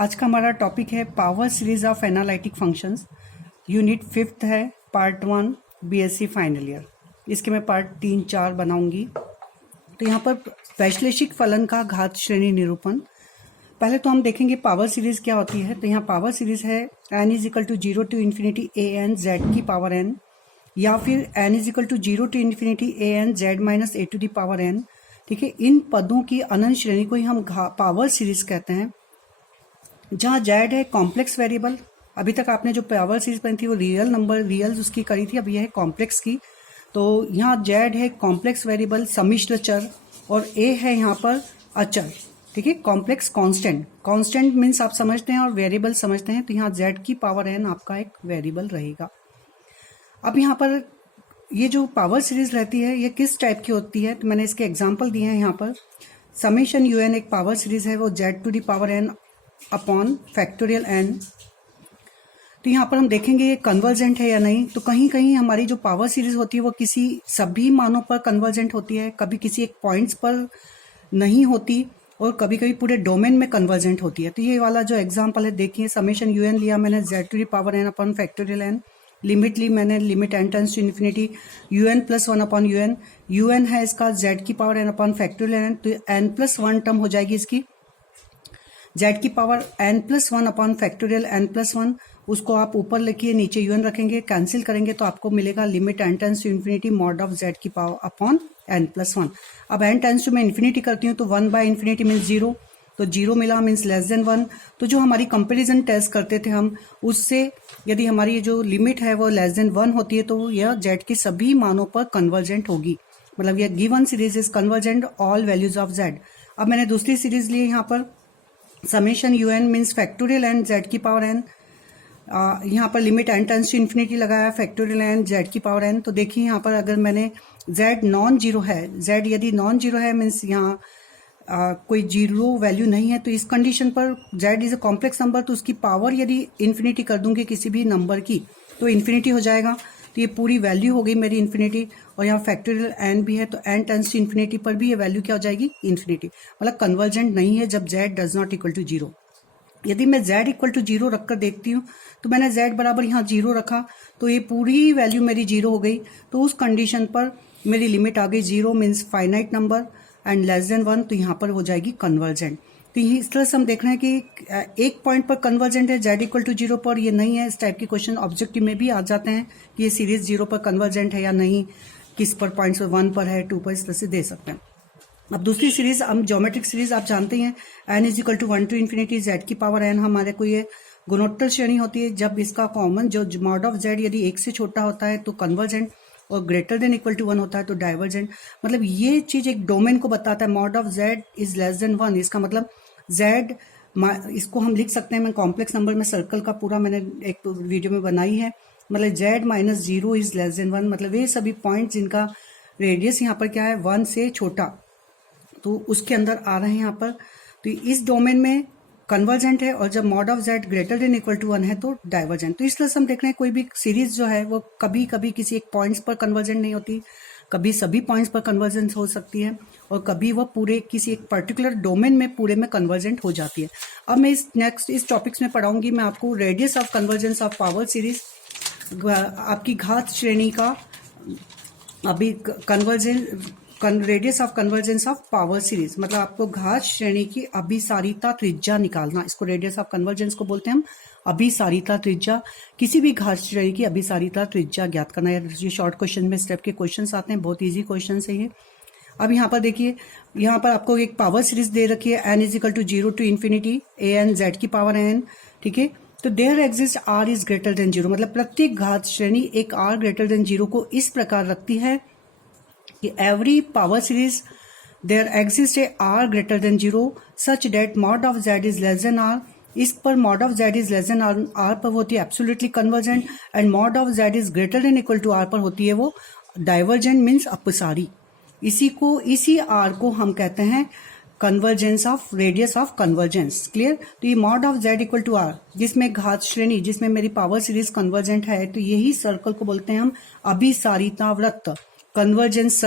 आज का हमारा टॉपिक है power series of analytic functions. Unit 5th है, पार्ट 1, बीएससी फाइनल ईयर। इसके मैं पार्ट 3, 4 बनाऊंगी। तो यहाँ पर वैश्लेषिक फलन का घात श्रेणी निरूपण। पहले तो हम देखेंगे पावर सीरीज क्या होती है। तो यहाँ पावर सीरीज है n is equal to 0 to infinity A N Z की पावर n, या फिर n is equal to 0 to infinity A N Z minus A to the power n। ठीक है, इन पदों की अनंत श्रेणी को ही हम पावर सीरीज कहते हैं। जहाँ जेड है कॉम्प्लेक्स वेरिएबल, अभी तक आपने जो पावर सीरीज बनी थी वो रियल नंबर रियल उसकी करी थी, अब यह है कॉम्प्लेक्स की। तो यहाँ जेड है कॉम्प्लेक्स वेरिएबल सम्मिश्र चर, और ए है यहाँ पर अचर। ठीक है, कॉम्प्लेक्स कांस्टेंट, कांस्टेंट मीन्स आप समझते हैं और वेरिएबल समझते हैं। तो यहाँ जेड की पावर n आपका एक वेरिएबल रहेगा। अब यहाँ पर ये जो पावर सीरीज रहती है ये किस टाइप की होती है, तो मैंने इसके एग्जाम्पल दिए हैं यहाँ पर। समेशन यू एन एक पावर सीरीज है, वो Z to the power n upon factorial n। तो यहाँ पर हम देखेंगे ये कन्वर्जेंट है या नहीं। तो कहीं कहीं हमारी जो पावर सीरीज होती है वो किसी सभी मानों पर कन्वर्जेंट होती है, कभी किसी एक पॉइंट्स पर नहीं होती, और कभी कभी पूरे डोमेन में कन्वर्जेंट होती है। तो ये वाला जो एग्जाम्पल है देखिए, समेशन यू एन लिया मैंने Z to the power n upon factorial n, limit ली मैंने limit n tends to infinity U N plus 1 upon U N है इसका जेड की power n upon factorial n। तो n प्लस 1 टर्म हो जाएगी इसकी जेड की power n plus 1 upon factorial n plus 1। उसको आप ऊपर लिखिए, नीचे un रखेंगे, कैंसिल करेंगे तो आपको मिलेगा limit n tends to infinity mod of z की पावर अपॉन n प्लस 1। अब n टेंड्स टू मैं इन्फिनिटी करती हूँ तो 1 बाय इन्फिनिटी मीन्स 0, तो 0 मिला मीन्स लेस देन 1। तो जो हमारी कंपेरिजन टेस्ट करते थे हम, उससे यदि हमारी जो लिमिट है वो लेस देन 1 होती है तो यह z के सभी मानों पर कन्वर्जेंट होगी, मतलब यह given series is convergent all values of z। अब मैंने दूसरी सीरीज ली यहाँ पर, summation U N means factorial n Z की पावर n। यहाँ पर limit n tends to infinity लगाया फैक्टोरियल n जेड की पावर n। तो देखिए यहाँ पर अगर मैंने z नॉन जीरो है, z यदि नॉन जीरो है मीन्स यहाँ कोई जीरो वैल्यू नहीं है, तो इस कंडीशन पर z is a complex number, तो उसकी पावर यदि इन्फिनिटी कर दूंगी किसी भी नंबर की तो इन्फिनिटी हो जाएगा। तो ये पूरी वैल्यू हो गई मेरी इन्फिनिटी, और यहाँ फैक्टोरियल n भी है तो n टेंड्स टू इन्फिनिटी पर भी ये वैल्यू क्या हो जाएगी, इन्फिनिटी। मतलब कन्वर्जेंट नहीं है जब z does not equal to 0। यदि मैं z इक्वल टू 0 रखकर देखती हूँ, तो मैंने z बराबर यहाँ 0 रखा तो ये पूरी वैल्यू मेरी 0 हो गई। तो उस कंडीशन पर मेरी लिमिट आ गई 0 means finite number and less than 1, तो यहाँ पर हो जाएगी कन्वर्जेंट। तो इस तरह से हम देख रहे हैं कि एक पॉइंट पर कन्वर्जेंट है z इक्वल टू 0 पर, ये नहीं है। इस टाइप के क्वेश्चन ऑब्जेक्टिव में भी आ जाते हैं कि ये सीरीज 0 पर कन्वर्जेंट है या नहीं, किस पर पॉइंट्स पर, 1 पर है, 2 पर, इस तरह से दे सकते हैं। अब दूसरी सीरीज, हम ज्योमेट्रिक सीरीज आप जानते हैं, n is equal to 1 to infinity Z की पावर n हमारे को ये गुणोत्तर श्रेणी होती है। जब इसका कॉमन जो मॉड ऑफ z यदि 1 से छोटा होता है तो कन्वर्जेंट, और ग्रेटर देन इक्वल टू 1 होता है तो डाइवर्जेंट। मतलब ये चीज एक डोमेन को बताता है। Mod of z is less then 1, इसका मतलब z, इसको हम लिख सकते हैं, मैं कॉम्प्लेक्स नंबर में सर्कल का पूरा मैंने एक वीडियो में बनाई है, मतलब z minus 0 is less then 1, मतलब ये सभी पॉइंट जिनका रेडियस यहाँ पर क्या है 1 से छोटा, तो उसके अंदर आ रहे हैं यहाँ पर। तो इस डोमेन में कन्वर्जेंट है, और जब mod of z greater than equal to 1 है तो डाइवर्जेंट। तो इस तरह से हम देख रहे हैं कोई भी सीरीज जो है वो कभी कभी किसी एक पॉइंट्स पर कन्वर्जेंट नहीं होती, कभी सभी पॉइंट्स पर कन्वर्जेंस हो सकती है, और कभी वह पूरे किसी एक पर्टिकुलर डोमेन में पूरे में कन्वर्जेंट हो जाती है। अब मैं इस टॉपिक्स में पढ़ाऊंगी मैं आपको radius of convergence of power series, आपकी घात श्रेणी का अभी radius of convergence of power series, मतलब आपको घात श्रेणी की अभिसारिता त्रिज्या निकालना, इसको रेडियस ऑफ कन्वर्जेंस को बोलते हैं हम, अभिसारिता त्रिज्या। किसी भी घात श्रेणी की अभिसारिता त्रिज्या ज्ञात करना है। ये शॉर्ट क्वेश्चन में स्टेप के क्वेश्चंस आते हैं, बहुत इजी क्वेश्चन है ये। अब यहाँ पर देखिए, यहाँ पर आपको एक पावर सीरीज दे रखी है, n is equal to 0 to infinity A N Z की पावर n। ठीक है, तो there exist r is greater than 0, मतलब प्रत्येक घात श्रेणी एक r ग्रेटर देन 0 को इस प्रकार रखती है कि every power series there exist A r greater than 0 such that mod of z is less than r। इस पर mod of z is less than r पर होती है absolutely convergent, and mod of z is greater than equal to r पर होती है वो divergent means अपसारी। इसी r को हम कहते हैं convergence of radius of convergence. Clear? तो ये mod of z equal to r, जिसमें घात श्रेणी, जिसमें मेरी पावर सीरीज कन्वर्जेंट है, तो यही सर्कल को बोलते हैं हम अभिसारिता वृत्त, convergence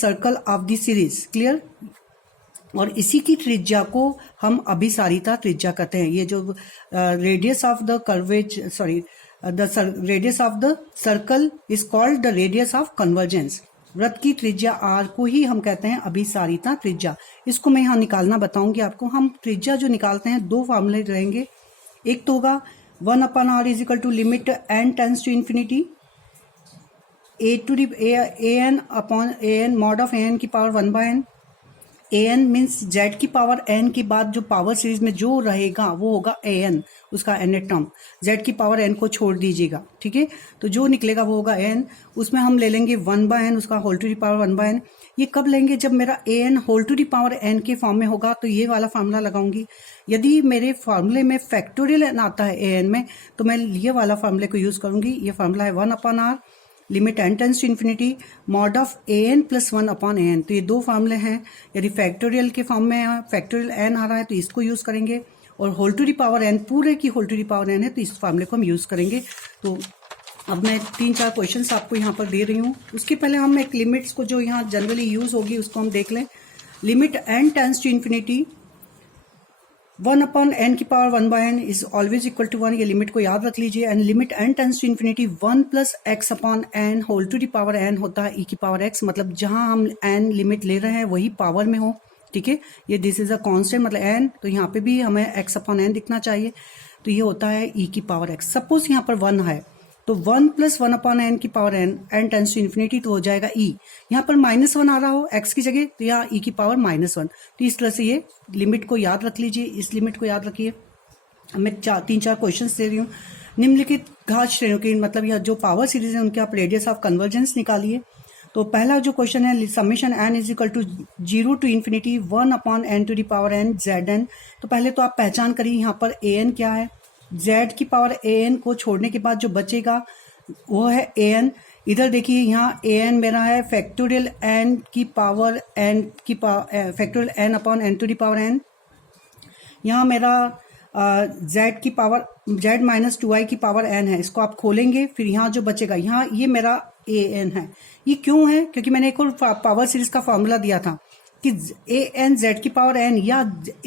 circle of the series. Clear? और इसी की त्रिज्या को हम अभिसारिता त्रिज्या कहते हैं। ये जो radius of the curvature sorry the radius of the circle is called the radius of convergence. वृत्त की त्रिज्या r को ही हम कहते हैं अभिसारिता त्रिज्या। इसको मैं यहाँ निकालना बताऊंगी आपको। हम त्रिज्या जो निकालते हैं दो फॉर्मूले रहेंगे। एक तो होगा 1/r is equal to limit n tends to infinity an upon an mod of an की power 1/n। an means z की पावर n के बाद जो पावर सीरीज में जो रहेगा वो होगा an, उसका nth टर्म। z की पावर n को छोड़ दीजिएगा, ठीक है। तो जो निकलेगा वो होगा n। उसमें हम ले लेंगे 1/n, उसका whole to the power 1/n। ये कब लेंगे? जब मेरा an whole to the power n के फॉर्म में होगा तो ये वाला फार्मूला लगाऊंगी। यदि मेरे फार्मूले में फैक्टोरियल n आता है an में तो मैं ये वाला फार्मूले को यूज करूंगी। ये फार्मूला है 1/r limit n tends to infinity mod of an plus 1/n। तो ये दो फार्मूले हैं। यदि फैक्टोरियल के फॉर्म में फैक्टोरियल n आ रहा है तो इसको यूज करेंगे, और whole to the power n पूरे की whole to the power n है तो इस फार्मूले को हम यूज करेंगे। तो अब मैं 3-4 क्वेश्चंस आपको यहाँ पर दे रही हूँ। उसके पहले हम एक लिमिट्स को जो यहाँ जनरली यूज होगी उसको हम देख लें। Limit n tends to infinity 1/n की power 1/n is always equal to 1। ये लिमिट को याद रख लीजिए। And limit n tends to infinity 1 plus x upon n whole to the power n होता है e की पावर x। मतलब जहां हम n लिमिट ले रहे हैं वही पावर में हो, ठीक है। ये दिस इज अ कांस्टेंट मतलब n, तो यहाँ पे भी हमें x अपॉन n दिखना चाहिए। तो ये होता है e की पावर x। सपोज यहाँ पर 1 है तो 1 प्लस 1/n की power n tends to infinity तो हो जाएगा e। यहाँ पर -1 आ रहा हो x की जगह तो यहाँ e की पावर -1। तो इस तरह से ये लिमिट को याद रख लीजिए, इस लिमिट को याद रखिए। मैं 3-4 क्वेश्चन दे रही हूँ। निम्नलिखित घात श्रेणियों की मतलब यह जो पावर सीरीज है उनके आप रेडियस ऑफ कन्वर्जेंस निकालिए। तो पहला जो क्वेश्चन है summation n is equal to 0 to infinity 1/n to the power n zn। तो पहले तो आप पहचान करिए यहाँ पर an क्या है। z की पावर an को छोड़ने के बाद जो बचेगा वो है an। इधर देखिए यहाँ an मेरा है फैक्टोरियल n की पावर n की factorial n upon n to the power n। यहाँ मेरा z की पावर z माइनस 2i की पावर n है। इसको आप खोलेंगे फिर यहाँ जो बचेगा यहाँ ये मेरा an है। ये क्यों है? क्योंकि मैंने एक और पावर सीरीज का फॉर्मूला दिया था कि an z की पावर n या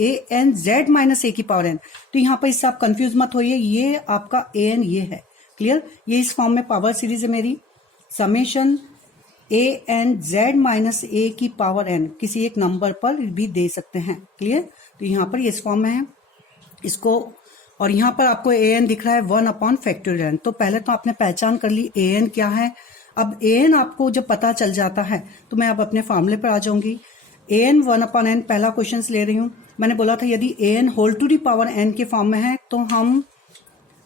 an z माइनस a की पावर n। तो यहाँ पर इससे आप कंफ्यूज मत होइए, ये आपका an ये है। क्लियर? ये इस फॉर्म में पावर सीरीज है मेरी। Summation an z minus a की पावर n किसी एक नंबर पर भी दे सकते हैं। क्लियर? तो यहाँ पर ये इस फॉर्म में है इसको। और यहाँ पर आपको an दिख रहा है 1/फैक्टोरियल n। तो पहले तो आपने पहचान कर ली an क्या है। अब an आपको जब पता चल जाता है तो मैं अब अपने फॉर्मूले पर आ जाऊंगी। an 1/n पहला क्वेश्चन ले रही हूँ। मैंने बोला था यदि an whole to the power n के फॉर्म में है तो हम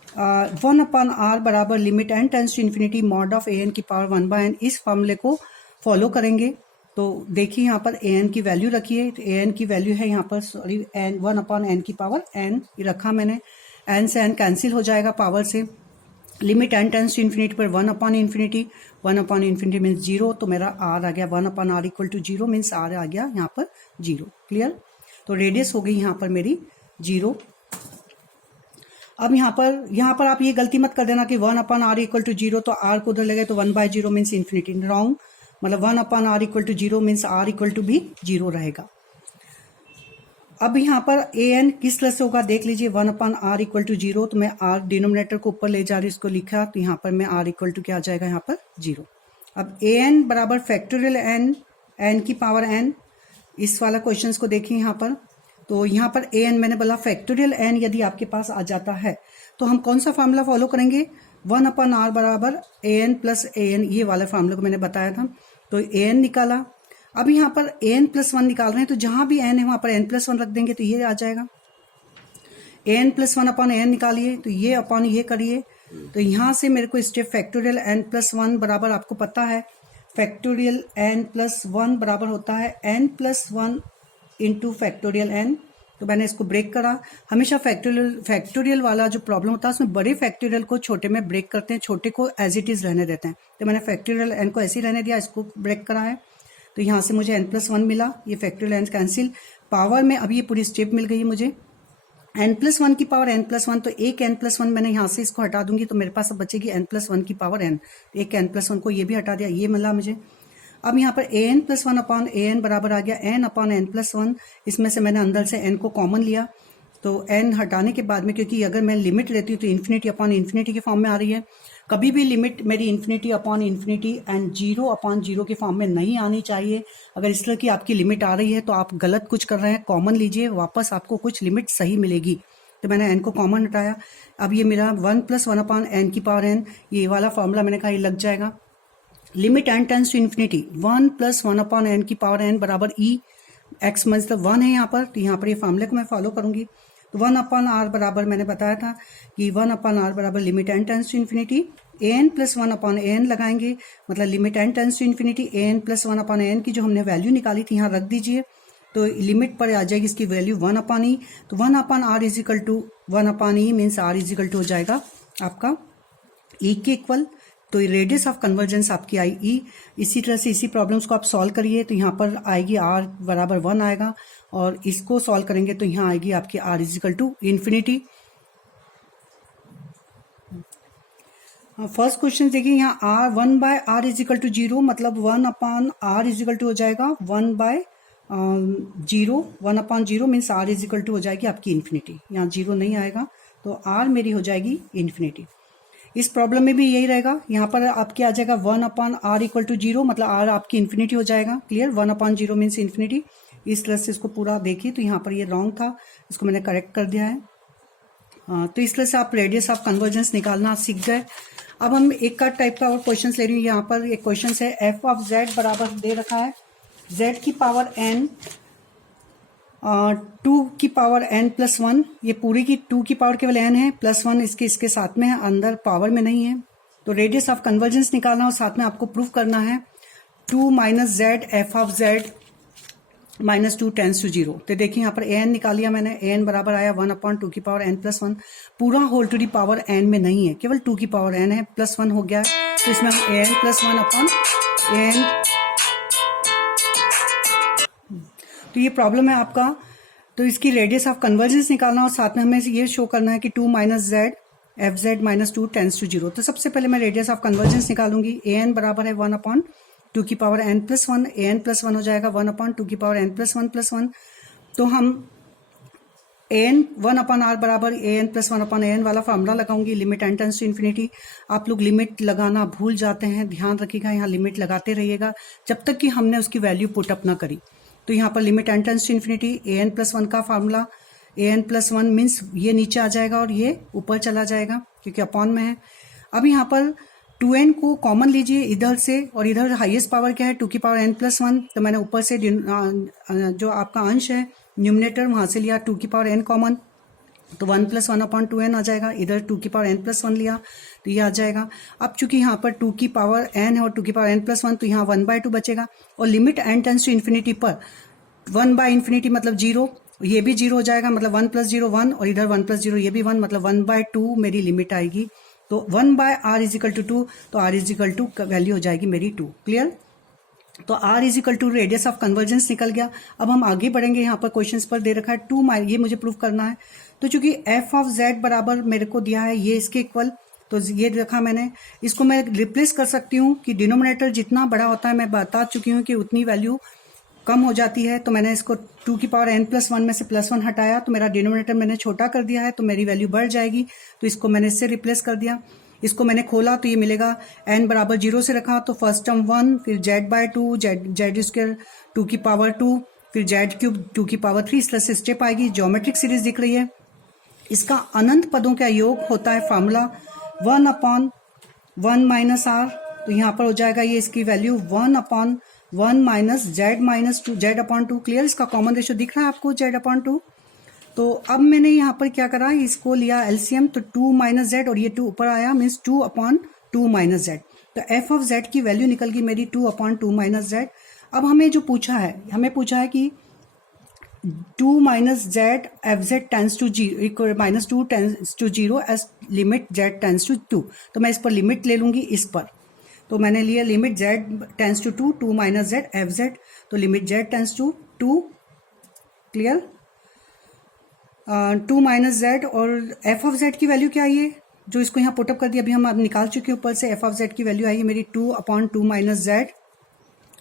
1/r बराबर limit n tends to infinity mod of an की पावर 1/n इस फॉर्मूले को फॉलो करेंगे। तो देखिए यहाँ पर an की वैल्यू रखिए। तो an की वैल्यू है यहाँ पर सॉरी n 1/n की पावर n ये रखा मैंने। n से n कैंसिल हो जाएगा पावर से। Limit n tends to infinity पर 1/इंफिनिटी 1/इंफिनिटी मीन्स 0। तो मेरा r आ गया 1/r equal to 0 means r आ गया यहाँ पर 0। क्लियर? तो रेडियस हो गई यहाँ पर मेरी 0। अब यहाँ पर आप ये गलती मत कर देना कि 1/r इक्वल टू 0 तो r को उधर लगे तो 1/0 मीन्स इंफिनिटी। रॉन्ग। मतलब 1/r equal to 0 means r equal to भी 0 रहेगा। अब यहाँ पर an किस तरह से होगा देख लीजिए। 1/r इक्वल टू 0 तो मैं r डिनोमिनेटर को ऊपर ले जा रही इसको लिखा तो यहाँ पर मैं r इक्वल टू क्या आ जाएगा यहाँ पर 0। अब an बराबर फैक्टोरियल n की पावर n इस वाला क्वेश्चन को देखिए यहाँ पर। तो यहाँ पर an मैंने बोला फैक्टोरियल n यदि आपके पास आ जाता है तो हम कौन सा फार्मूला फॉलो करेंगे। 1/r बराबर an प्लस an ये वाला फार्मूला को मैंने बताया था। तो an निकाला। अब यहाँ पर an प्लस 1 निकाल रहे हैं तो जहां भी n है वहां पर n प्लस 1 रख देंगे तो ये आ जाएगा। an प्लस 1/n निकालिए तो ये अपॉन ये करिए। तो यहाँ से मेरे को स्टेप फैक्टोरियल n प्लस 1 बराबर आपको पता है फैक्टोरियल n प्लस 1 बराबर होता है n plus 1 into factorial n। तो मैंने इसको ब्रेक करा। हमेशा फैक्टोरियल वाला जो प्रॉब्लम होता है उसमें बड़े फैक्टोरियल को छोटे में ब्रेक करते हैं, छोटे को एज इट इज रहने देते हैं। तो मैंने फैक्टोरियल n को ऐसे ही रहने दिया, इसको ब्रेक करा है। तो यहाँ से मुझे n प्लस 1 मिला। ये फैक्टोरियल n कैंसिल पावर में अब ये पूरी स्टेप मिल गई मुझे। n प्लस 1 की पावर n प्लस 1 तो एक n प्लस 1 मैंने यहाँ से इसको हटा दूंगी तो मेरे पास अब बचेगी n प्लस 1 की पावर n। एक n प्लस 1 को ये भी हटा दिया, ये मिला मुझे। अब यहाँ पर a N plus one upon A N बराबर आ गया n upon n plus one. इसमें से मैंने अंदर से एन को कॉमन लिया, तो एन हटाने के बाद में, क्योंकि अगर मैं लिमिट लेती हूँ तो इन्फिनिटी अपॉन इन्फिनिटी की फॉर्म में आ रही है, कभी भी लिमिट मेरी infinity upon infinity and zero upon zero के फॉर्म में नहीं आनी चाहिए। अगर इस तरह की आपकी लिमिट आ रही है तो आप गलत कुछ कर रहे हैं, कॉमन लीजिए, वापस आपको कुछ लिमिट सही मिलेगी। तो मैंने एन को कॉमन हटाया। अब ये मेरा one plus one upon n की पावर एन, ये वाला फॉर्मूला मैंने कहा ये लग जाएगा। Limit n tends to infinity one plus one upon n की पावर एन बराबर ई, एक्स मतलब वन है यहाँ पर, तो यहाँ पर ये फॉर्मूले को मैं फॉलो करूंगी। तो वन अपॉन आर बराबर मैंने बताया था कि वन अपॉन आर बराबर limit n tends to infinity A N plus one upon A n लगाएंगे, मतलब limit n tends to infinity A N plus one upon A n की जो हमने वैल्यू निकाली थी यहाँ रख दीजिए, तो लिमिट पर आ जाएगी इसकी वैल्यू वन अपॉन ई। तो one upon are is equal to one upon e means are is equal to हो जाएगा आपका ई के इक्वल। तो रेडियस ऑफ कन्वर्जेंस आपकी आई ई। इसी तरह से इसी प्रॉब्लम्स को आप सॉल्व करिए, तो यहाँ पर आएगी आर बराबर वन आएगा, और इसको सॉल्व करेंगे तो यहाँ आएगी आपकी R is equal to infinity. First question देखिए, यहाँ R one by R is equal to zero, मतलब one upon are is equal to हो जाएगा one by zero. One upon zero means are is equal to हो जाएगी आपकी infinity, यहाँ zero नहीं आएगा तो आर मेरी हो जाएगी इन्फिनिटी। इस प्रॉब्लम में भी यही रहेगा, यहाँ पर आपके आ जाएगा one upon r equal to zero, मतलब आर आपकी इन्फिनिटी हो जाएगा। Clear, one upon zero means infinity. इस तरह से इसको पूरा देखिए, तो यहाँ पर ये रॉन्ग था, इसको मैंने करेक्ट कर दिया है। तो इस तरह से आप रेडियस ऑफ कन्वर्जेंस निकालना सीख गए। अब हम एक का टाइप का और क्वेश्चन ले रही हूँ। यहाँ पर एक क्वेश्चन है एफ ऑफ जेड बराबर दे रखा है जेड की पावर एन टू की पावर एन प्लस वन। ये पूरी की टू की पावर केवल एन है, प्लस वन इसके साथ में है, अंदर पावर में नहीं है। तो रेडियस ऑफ कन्वर्जेंस निकालना और साथ में आपको प्रूफ करना है two minus Z f of z minus two tends to zero. तो देखिए यहाँ पर ए एन निकाल लिया मैंने, ए एन बराबर आया वन अपॉन टू की पावर एन प्लस वन। पूरा whole to the power n में नहीं है, केवल टू की पावर एन है, प्लस वन हो गया है, तो इसमें हम A N plus one upon A n. तो ये प्रॉब्लम है आपका। तो इसकी रेडियस ऑफ कन्वर्जेंस निकालना और साथ में हमें ये शो करना है कि two minus Z F Z minus two tends to zero. तो सबसे पहले मैं रेडियस ऑफ कन्वर्जेंस निकालूंगी। ए एन बराबर है वन अपॉन टू की power N plus one, A N plus one हो जाएगा वन अपॉन टू की power N plus one plus one. तो हम ए एन वन अपॉन आर बराबर A N plus one upon A N वाला formula लगाऊंगी, limit n tends to infinity. आप लोग लिमिट लगाना भूल जाते हैं, ध्यान रखिएगा, यहाँ लिमिट लगाते रहिएगा जब तक कि हमने उसकी वैल्यू पुट अप ना करी। तो यहाँ पर limit n tends to infinity A N plus one का formula, a N plus one means ये नीचे आ जाएगा और ये ऊपर चला जाएगा क्योंकि अपॉन में है। अब यहाँ पर टू एन को कॉमन लीजिए इधर से, और इधर हाईएस्ट पावर क्या है टू की पावर एन प्लस वन। तो मैंने ऊपर से जो आपका अंश है न्यूमरेटर वहां से लिया टू की पावर एन कॉमन, तो one plus one upon two N आ जाएगा। इधर टू की पावर एन प्लस वन लिया तो ये आ जाएगा। अब चूंकि यहाँ पर टू की पावर एन है और टू की पावर एन प्लस वन, तो यहाँ वन बाय टू बचेगा। और limit n tends to infinity पर वन बाय इन्फिनिटी मतलब जीरो, ये भी जीरो हो जाएगा, मतलब वन प्लस जीरो वन, और इधर वन प्लस जीरो ये भी वन, मतलब वन बाय टू मेरी लिमिट आएगी। तो one by R is equal to two, तो R is equal to value हो जाएगी मेरी टू। क्लियर, तो R is equal to radius of convergence निकल गया। अब हम आगे बढ़ेंगे, यहाँ पर क्वेश्चंस पर दे रखा है टू माइनस, ये मुझे प्रूव करना है। तो चूंकि एफ ऑफ जेड बराबर मेरे को दिया है ये इसके इक्वल, तो ये रखा मैंने, इसको मैं रिप्लेस कर सकती हूँ कि डिनोमिनेटर जितना बड़ा होता है, मैं बता चुकी हूँ कि उतनी वैल्यू कम हो जाती है। तो मैंने इसको टू की पावर एन प्लस वन में से प्लस वन हटाया, तो मेरा डिनोमिनेटर मैंने छोटा कर दिया है, तो मेरी वैल्यू बढ़ जाएगी। तो इसको मैंने इससे रिप्लेस कर दिया। इसको मैंने खोला तो ये मिलेगा एन बराबर जीरो से रखा, तो फर्स्ट टर्म वन, फिर z by two, z square two की पावर टू, फिर जेड क्यूब टू की पावर थ्री। इस तरह से स्टेप आएगी। ज्योमेट्रिक सीरीज दिख रही है। इसका अनंत पदों का योग होता है formula one upon one minus r. तो यहाँ पर हो जाएगा ये इसकी value one upon one minus z minus two, z upon two. Clear, इसका कॉमन रेशियो दिख रहा है आपको जेड अपॉन टू। तो अब मैंने यहाँ पर क्या करा, इसको लिया एलसीएम, तो टू माइनस जेड, और ये टू ऊपर आया means two upon two minus z. तो एफ ऑफ जेड की वैल्यू निकल गई मेरी two upon two minus z. अब हमें जो पूछा है, हमें पूछा है कि two minus Z F z tends to zero minus two tends to zero as limit Z tends to two. तो मैं इस पर लिमिट ले लूंगी इस पर। तो मैंने लिया limit Z tends to two, two minus Z F Z, तो limit Z tends to two. Clear, two minus Z, और एफ ऑफ जेड की वैल्यू क्या आई है, जो इसको यहाँ पुटअप कर दिया, अभी हम अब निकाल चुके हैं ऊपर से। एफ ऑफ जेड की वैल्यू आई है मेरी two upon two minus Z,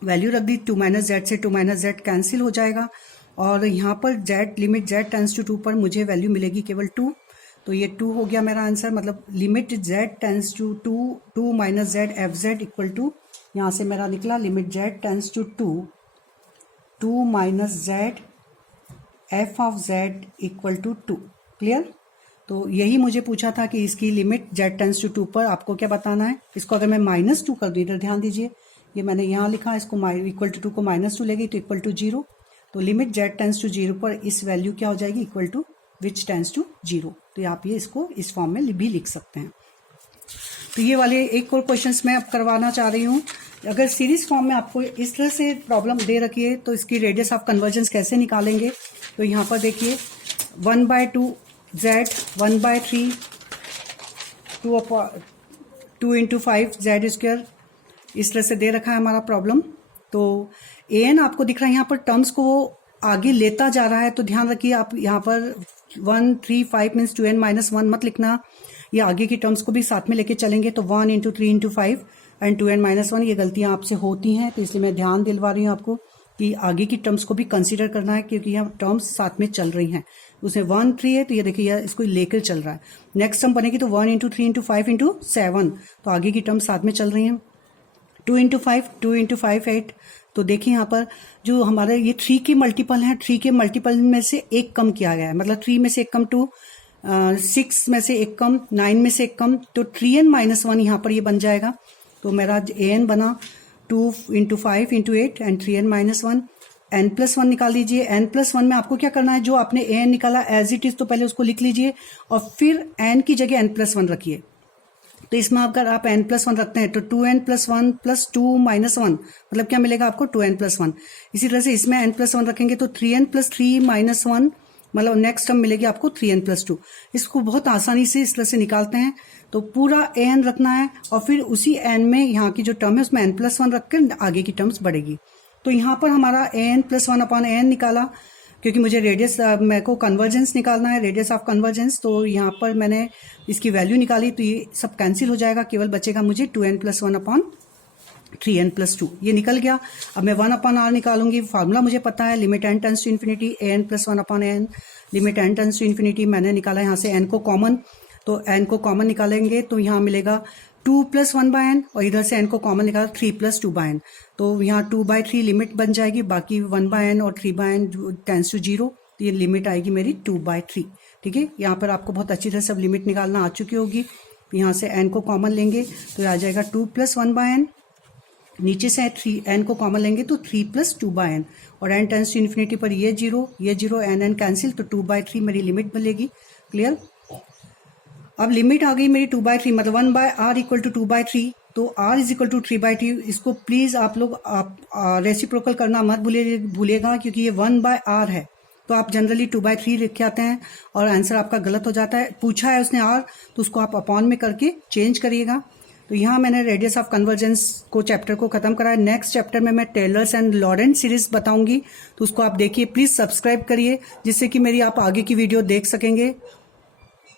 value रख दी, 2 माइनस जेड से 2 माइनस जेड कैंसिल हो जाएगा, और यहाँ पर z limit Z tends to 2 पर मुझे वैल्यू मिलेगी केवल 2, तो ये 2 हो गया मेरा आंसर। मतलब limit Z tends to 2 minus Z F z equal to, यहाँ से मेरा निकला limit Z tends to 2 minus Z f of z equal to 2। Clear? तो यही मुझे पूछा था कि इसकी लिमिट जेड टेंस टू 2 पर आपको क्या बताना है। इसको अगर मैं -2 कर दूँ, इधर ध्यान दीजिए, ये मैंने यहाँ लिखा, इसको इक्वल टू 2 को -2 लेगी तो इक्वल टू 0, तो लिमिट जेड टेंस टू 0 पर इस वैल्यू क्या हो जाएगी, equal to which tends to 0। तो आप ये इसको इस फॉर्म में भी लिख सकते हैं। तो ये वाले एक और क्वेश्चंस मैं अब करवाना चाह रही हूँ। अगर सीरीज फॉर्म में आपको इस तरह से प्रॉब्लम दे रखी है तो इसकी रेडियस ऑफ कन्वर्जेंस कैसे निकालेंगे। तो यहाँ पर देखिए 1/2 जेड 1/3 2 इंटू 5 जेड स्क्वायर, इस तरह से दे रखा है हमारा प्रॉब्लम। तो an आपको दिख रहा है, यहाँ पर टर्म्स को आगे लेता जा रहा है, तो ध्यान रखिए आप यहाँ पर 1 3 5 मीन्स 2n माइनस 1 मत लिखना, ये आगे की टर्म्स को भी साथ में लेके चलेंगे। तो 1 into 3 into 5 and 2n minus 1, ये गलतियां आपसे होती हैं, तो इसलिए मैं ध्यान दिलवा रही हूँ आपको कि आगे की टर्म्स को भी कंसीडर करना है, क्योंकि यहाँ टर्म्स साथ में चल रही हैं। उसमें 1 3 है, तो ये देखिए इसको लेकर चल रहा है। नेक्स्ट टर्म बनेगी तो 1 इंटू 3 इंटू 5 इंटू 7, तो आगे की टर्म्स साथ में चल रही हैं। 2 इंटू 5 8, तो देखिए यहाँ पर जो हमारे ये 3 के मल्टीपल हैं, 3 के मल्टीपल में से एक कम किया गया है, मतलब 3 में से एक कम 2, 6 में से एक कम, 9 में से एक कम, तो 3n माइनस 1 यहाँ पर ये बन जाएगा। तो मेरा an बना 2 into 5 into 8 and 3n minus 1, n+1 निकाल लीजिए। n+1 में आपको क्या करना है, जो आपने an निकाला एज इट इज तो पहले उसको लिख लीजिए और फिर n की जगह n+1 रखिए। तो इसमें अगर आप n+1 रखते हैं तो 2n + 1 + 2 - 1, मतलब क्या मिलेगा आपको 2n + 1। इसी तरह से इसमें n+1 रखेंगे तो 3n + 3 - 1, मतलब नेक्स्ट टर्म मिलेगी आपको 3n + 2। इसको बहुत आसानी से इस तरह से निकालते हैं। तो पूरा an रखना है और फिर उसी n में यहाँ की जो टर्म है उसमें n+1 रख कर आगे की टर्म्स बढ़ेगी। तो यहाँ पर हमारा an + 1/n निकाला, क्योंकि मुझे रेडियस मेरे को कन्वर्जेंस निकालना है, रेडियस ऑफ कन्वर्जेंस। तो यहाँ पर मैंने इसकी वैल्यू निकाली तो ये सब कैंसिल हो जाएगा, केवल बचेगा मुझे 2n + 1/3n + 2, ये निकल गया। अब मैं 1/r निकालूंगी, फार्मूला मुझे पता है, limit n tends to infinity an + 1/n, limit n tends to infinity. मैंने निकाला यहाँ से n को कॉमन, तो n को कॉमन निकालेंगे तो यहाँ मिलेगा 2 + 1/n, और इधर से n को कॉमन निकाला 3 + 2/n, तो यहाँ 2/3 लिमिट बन जाएगी, बाकी 1/n और 3/n टेंस टू 0, तो ये लिमिट आएगी मेरी 2/3। ठीक है, यहाँ पर आपको बहुत अच्छी तरह सब लिमिट निकालना आ चुकी होगी। यहाँ से n को कॉमन लेंगे तो आ जाएगा 2 + 1/n, नीचे से 3n को कॉमन लेंगे तो 3 + 2/n, और n टेंस टू इन्फिनिटी पर ये 0 n कैंसिल, तो 2/3 मेरी लिमिट मिलेगी। क्लियर? अब लिमिट आ गई मेरी 2/3, मतलब 1/r = 2/3, तो r = 3/3। इसको प्लीज आप लोग रेसिप्रोकल करना मत भूलिएगा, क्योंकि ये 1/r है, तो आप जनरली 2/3 लिख के आते हैं और आंसर आपका गलत हो जाता है। पूछा है उसने r, तो उसको आप अपॉन में करके चेंज करिएगा। तो यहाँ मैंने रेडियस ऑफ कन्वर्जेंस को चैप्टर को खत्म करा है। नेक्स्ट चैप्टर में मैं टेलर्स एंड लॉरेंट सीरीज बताऊंगी, तो उसको आप देखिए, प्लीज सब्सक्राइब करिए, जिससे कि मेरी आप आगे की वीडियो देख सकेंगे।